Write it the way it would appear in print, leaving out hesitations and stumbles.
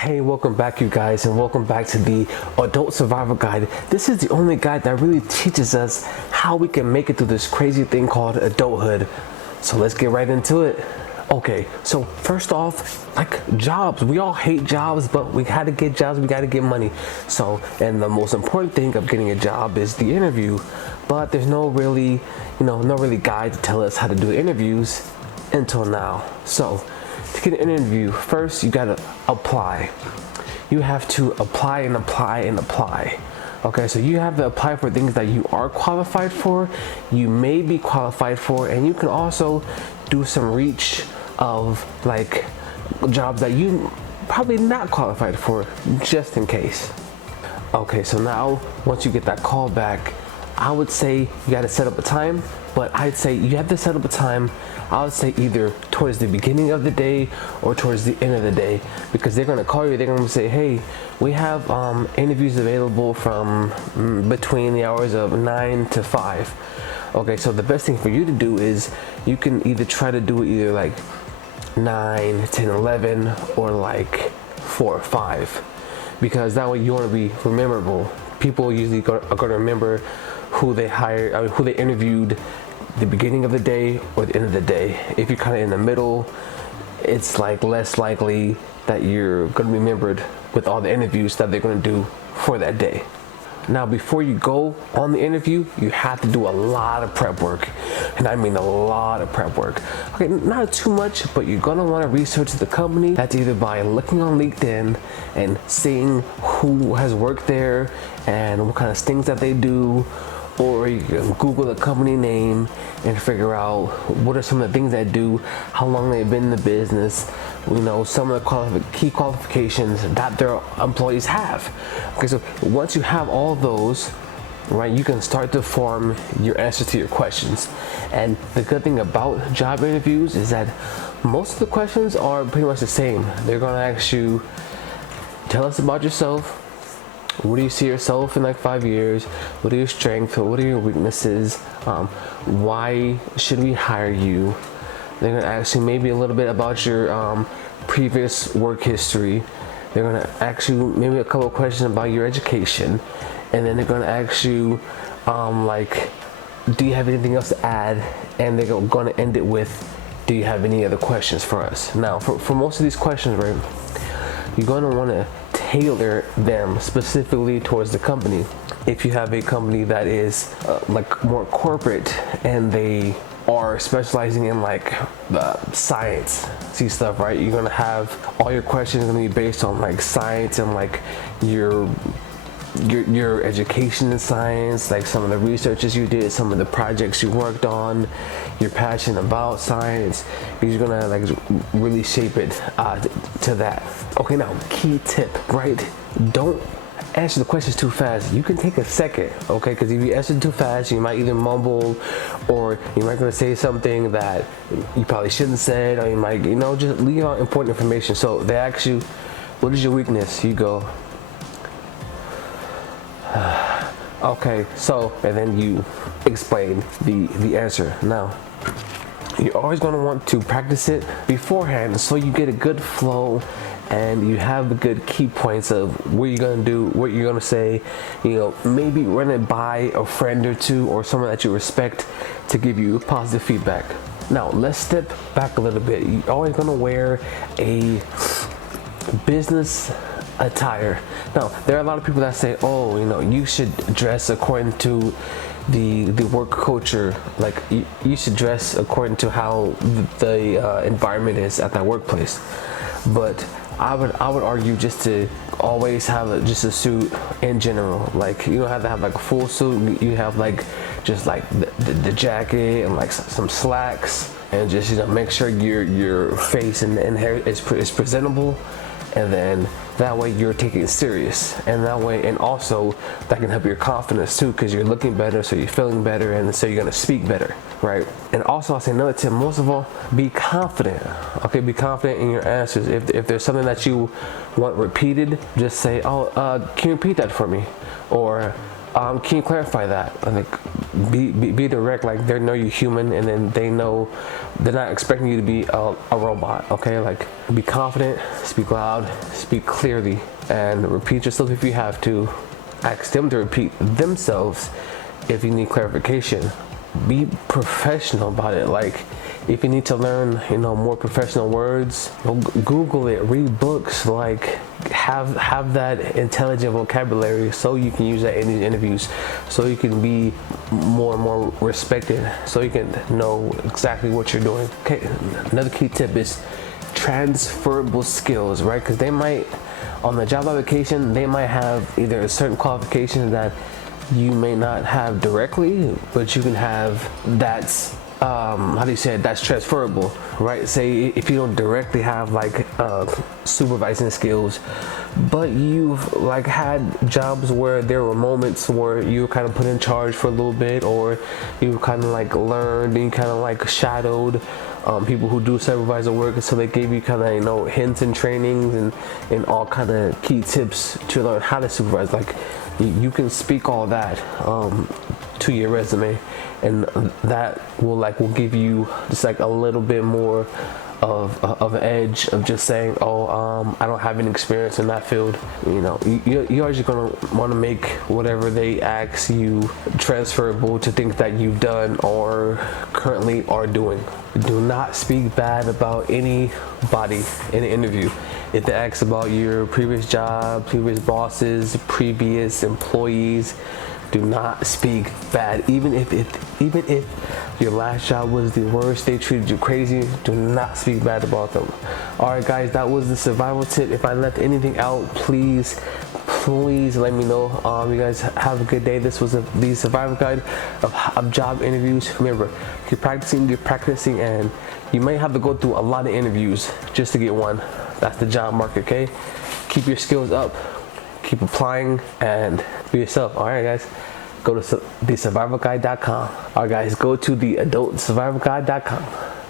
Hey, welcome back you guys, and welcome back to the Adult Survival Guide. This is the only guide that really teaches us how we can make it through this crazy thing called adulthood. So let's get right into it. Okay, so first off, like jobs, we all hate jobs, but we gotta get jobs, we gotta get money. So, and the most important thing of getting a job is the interview, but there's no really guide to tell us how to do interviews until now. So to get an interview, first you gotta apply. You have to apply and apply and apply. Okay, so you have to apply for things that you are qualified for, you may be qualified for, and you can also do some reach of like jobs that you probably not qualified for, just in case. Okay, so now once you get that call back, I would say you got to set up a time, but I'd say you have to set up a time. I would say either towards the beginning of the day or towards the end of the day, because they're going to call you. They're going to say, hey, we have interviews available from between the hours of 9 to 5. Okay, so the best thing for you to do is you can either try to do it either like 9, 10, 11 or like 4 or 5, because that way you want to be memorable. People usually are going to remember who they hired, who they interviewed the beginning of the day or the end of the day. If you're kind of in the middle, it's like less likely that you're going to be remembered with all the interviews that they're going to do for that day. Now, before you go on the interview, you have to do a lot of prep work, and I mean a lot of prep work. Okay, not too much, but you're gonna want to research the company. That's either by looking on LinkedIn and seeing who has worked there and what kind of things that they do, or you can Google the company name and figure out what are some of the things they do, how long they've been in the business, some of the key qualifications that their employees have. Okay, so once you have all those, right, you can start to form your answers to your questions. And the good thing about job interviews is that most of the questions are pretty much the same. They're gonna ask you, tell us about yourself. Where do you see yourself in like 5 years? What are your strengths? What are your weaknesses? Why should we hire you? They're gonna ask you maybe a little bit about your previous work history. They're gonna ask you maybe a couple of questions about your education, and then they're gonna ask you like, do you have anything else to add? And they're gonna end it with, do you have any other questions for us? Now, for most of these questions, right, you're gonna wanna tailor them specifically towards the company. If you have a company that is like more corporate and they are specializing in like science stuff, right, you're gonna have all your questions gonna be based on like science and like your education in science, like some of the researches you did, some of the projects you worked on, your passion about science. You're gonna like really shape it to that. Okay, now key tip, right? Don't answer the questions too fast. You can take a second, okay? Because if you answer too fast, you might either mumble, or you might gonna say something that you probably shouldn't say, or you might, just leave out important information. So they ask you, what is your weakness? You go, okay, so, and then you explain the answer. Now, you're always going to want to practice it beforehand so you get a good flow and you have the good key points of what you're going to do, what you're going to say. Maybe run it by a friend or two or someone that you respect to give you positive feedback. Now, let's step back a little bit. You're always going to wear a business attire. Now, there are a lot of people that say, oh, you should dress according to the work culture. Like you should dress according to how the environment is at that workplace. But I would argue just to always have just a suit in general. Like you don't have to have like a full suit. You have like just like the jacket and like some slacks, and just make sure your face and hair is presentable. And then that way you're taking it serious, and that way, and also that can help your confidence too, because you're looking better, so you're feeling better, and so you're gonna speak better, right? And also, I'll say another tip, most of all, be confident. Okay, be confident in your answers. If there's something that you want repeated, just say, oh, can you repeat that for me? Or Can you clarify that? Like, be direct. Like, they know you're human, and then they know they're not expecting you to be a robot. Okay, like, be confident, speak loud, speak clearly, and repeat yourself if you have to. Ask them to repeat themselves if you need clarification. Be professional about it. Like, if you need to learn, more professional words, Google it, read books, like have that intelligent vocabulary so you can use that in these interviews, so you can be more and more respected, so you can know exactly what you're doing. Okay, another key tip is transferable skills, right? Because they might, on the job application, they might have either a certain qualification that you may not have directly, but you can have that's that's transferable, right? Say if you don't directly have like supervising skills, but you've like had jobs where there were moments where you were kind of put in charge for a little bit, or you kind of like learned and you kind of like shadowed people who do supervisor work, and so they gave you kind of hints and trainings and all kind of key tips to learn how to supervise. Like, you can speak all that to your resume, and that will give you just like a little bit more of an edge of just saying, I don't have any experience in that field. You're just gonna want to make whatever they ask you transferable to things that you've done or currently are doing. Do not speak bad about anybody in an interview. If they ask about your previous job, previous bosses, previous employees, do not speak bad. Even if your last job was the worst, they treated you crazy, do not speak bad about them. Alright guys, that was the survival tip. If I left anything out, please let me know. You guys have a good day. This was the survival guide of job interviews. Remember, keep practicing, and you may have to go through a lot of interviews just to get one. That's the job market, okay? Keep your skills up, keep applying, and be yourself. All right, guys, go to thesurvivalguide.com. All right, guys, go to theadultsurvivalguide.com.